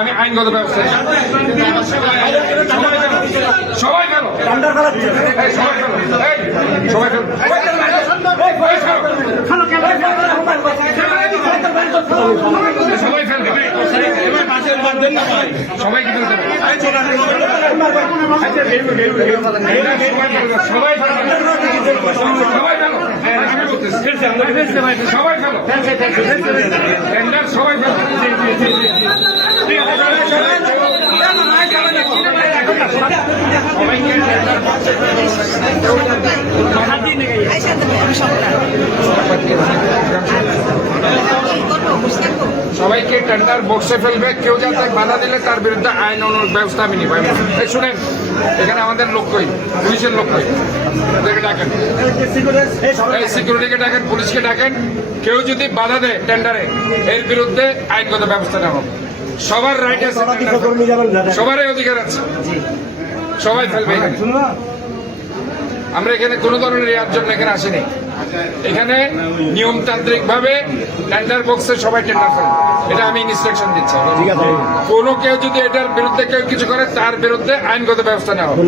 আমি আইনগত ব্যবস্থা সবাই গেল সবাই সবাই ফেলবে সবাই কি ফেলতে সবাই সবাই ফেলো টেন্ডার সবাই সবাইকে টেন্ডার বক্সে ফেলবে। কেউ যাতে বাধা দিলে তার বিরুদ্ধে আইন ব্যবস্থা আমি নিব। শুনেন, এখানে আমাদের লোকই পুলিশের লোকই ডাকেন, এই সিকিউরিটিকে ডাকেন, পুলিশকে ডাকেন। কেউ যদি বাধা দেয় টেন্ডারে, এর বিরুদ্ধে আইনগত ব্যবস্থা নেওয়া হবে। সবার রাইট আছে, সবারই অধিকার আছে, সবাই ফেলবে এখানে। আমরা এখানে কোনো ধরনের ইয়ার জন্য এখানে আসিনি। এখানে নিয়মতান্ত্রিক ভাবে টেন্ডার বক্সে সবাই টেন্ডার ফেলবে, এটা আমি ইনস্ট্রাকশন দিচ্ছি। কোনো কেউ যদি এটার বিরুদ্ধে কেউ কিছু করে, তার বিরুদ্ধে আইনগত ব্যবস্থা নেওয়া হবে।